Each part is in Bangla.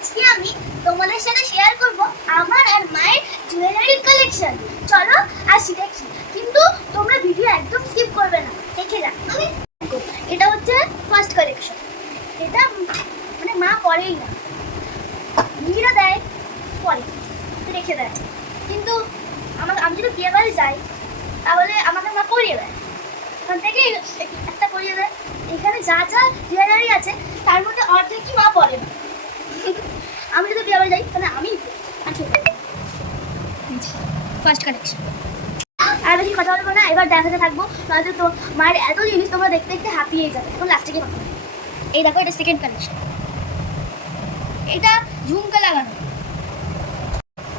আজকে আমি তোমাদের সাথে শেয়ার করব আমার আর মায়ের জুয়েলারি কালেকশন চলো, আসি দেখি। কিন্তু তোমরা ভিডিও একদম স্কিপ করবে না। দেখে যাও। আমি এটা হচ্ছে ফার্স্ট কালেকশন এটা মানে মা পরেই না। নিজেরা দেয়, পরে। রেখে দেয়। কিন্তু আমাকে আমি যদি বিয়ে বাড়ি যাই, তাহলে আমাকে মা করিয়ে দেয়। ওখান থেকে একটা করিয়ে দেয়। এখানে যা যা জুয়েলারি আছে তার মধ্যে অর্ধেক কি মা পরে না বাড়ি যাই, তাহলে আমি ফার্স্ট কালেকশন আর বেশি কথা বলব না, এবার দেখাতে থাকব। নয়তো তো মায়ের এত জিনিস তোমরা দেখতে দেখতে হাঁপিয়ে যাবে। এখন লাস্টে গিয়ে কথা এই দেখো, এটা সেকেন্ড কালেকশন এটা ঝুমকা লাগানো।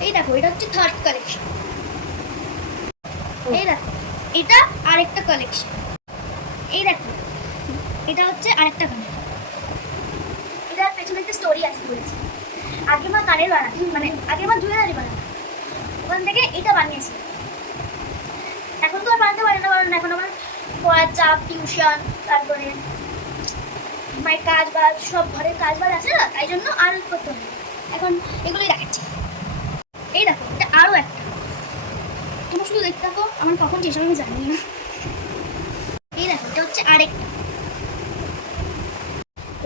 এই দেখো, এটা হচ্ছে থার্ড কালেকশন এই দেখো, এটা আরেকটা কালেকশন এই দেখো, এটা হচ্ছে আরেকটা কানের এটার পেছনে একটা স্টোরি আছে বলেছি। আগে মা কানের বানাতো মানে আগে মা জুয়েলারি বানাতো ওখান থেকে এটা বানিয়েছি। এখন তো আর বানাতে পারি না, কারণ এখন আমার পড়ার চাপ টিউশন তারপরে মায়ের কাজ বাজ সব ঘরের কাজ বাজ আছে না, তাই জন্য আর করতে হবে এখন এগুলোই দেখাচ্ছি। এই দেখো, এটা আরও একটা। তোমরা শুধু দেখতে থাকো, আমার কখন হবে আমি জানি না। এই দেখো, এটা হচ্ছে আরেকটা।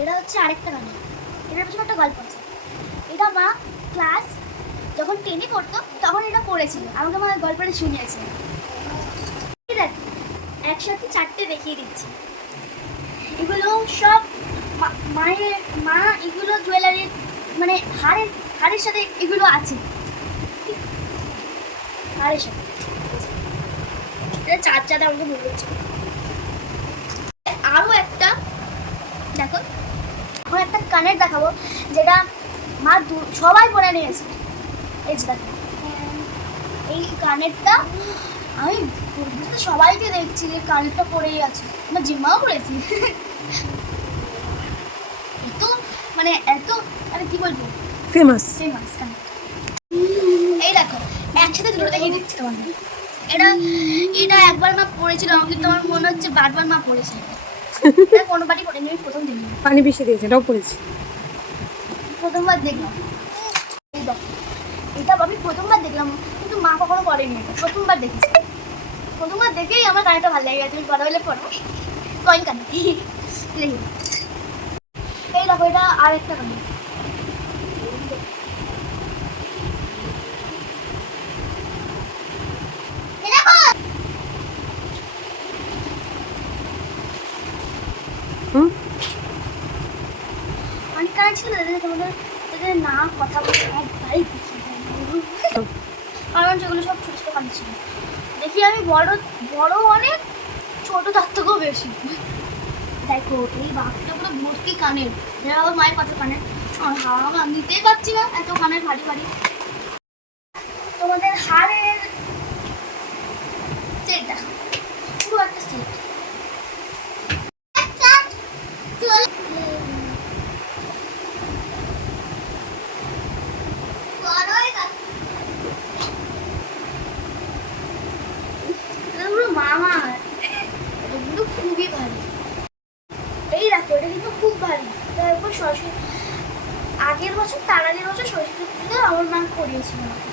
এটা হচ্ছে আরেকটা গান এটার পিছনে একটা গল্প আছে। এটা মা ক্লাস যখন টেনে পড়তো, তখন এটা পড়েছিল। আমাকে মা গল্পটা শুনিয়েছে। এই দেখো, একসাথে চারটে দেখিয়ে দিচ্ছি। এগুলো সব মায়ের, মা এগুলো জুয়েলারির মানে হারের হারের সাথে এগুলো আছে। হারের সাথে। এটা চার চাঁদা আমাকে মনে হচ্ছে আরও একটা, দেখো এখন একটা কানের দেখাবো, যেটা মা সবাই পরে নিয়েছে। এই যে এই কানেরটা আমি সবাইকে দেখছি যে কানেরটা পরেই আছে। আমার জিম্মাও পড়েছি এত মানে এত মানে কি বলব? ফেমাস ফেমাস কানের এই দেখো একসাথে দুটো দেখিয়ে দিচ্ছি তোমাকে। এটা এটা একবার মা পড়েছিল আমাকে তোমার মনে হচ্ছে বারবার মা পড়েছে। কোনো বাড়ি পড়েনি আমি প্রথম দেখলাম। পানি বেশি দিয়েছে এটাও পড়েছি। প্রথমবার দেখলাম। এটা আমি প্রথমবার দেখলাম, কিন্তু মা কখনো করেনি এটা, প্রথমবার দেখেছি। প্রথমবার দেখেই আমার গানটা ভালো লেগে গেছে কথা বলে পড়ো কয়েন কান। এই দেখো, এটা আর একটা গান। অনেক কাজ ছিল তোমাদের না কথা বলে একবারই দেখি কারণ সেগুলো সব ছোটো ছোটো কাজ ছিল। দেখি আমি বড় বড় অনেক ছোট তার থেকেও বেশি। দেখো, এই বাঘটা পুরো ভর্তি কানের। যারা আবার মায়ের কথা কানে। আমার হাওয়া নিতেই পারছি না এত কানের ভারী ভারী তোমাদের হাড়ের সেট দেখো পুরো একটা সেট এটা পুরো মামা এটা কিন্তু খুবই ভারী এটা কিন্তু খুব ভারী। তারপর সরস্বতী আগের বছর তার আগের বছর সরস্বতী পুজোতে আমার মা করিয়েছিল আমাকে।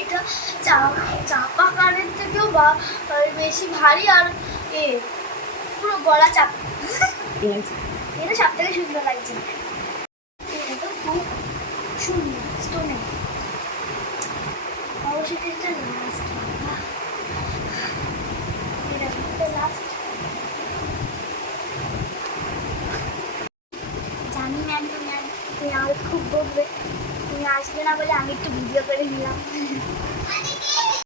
এটা চাপা কানের থেকেও বা বেশি ভারী আর এ পুরো গলা চাপ। এটা সব থেকে সুন্দর লাগছে। খুব সুন্দর স্টোনে অবশ্যই এটা লাস্ট এটা লাস্ট জানি তুমি আমাকে খুব বকবে। তুমি আসবে না বলে আমি একটু ভিডিও করে নিলাম।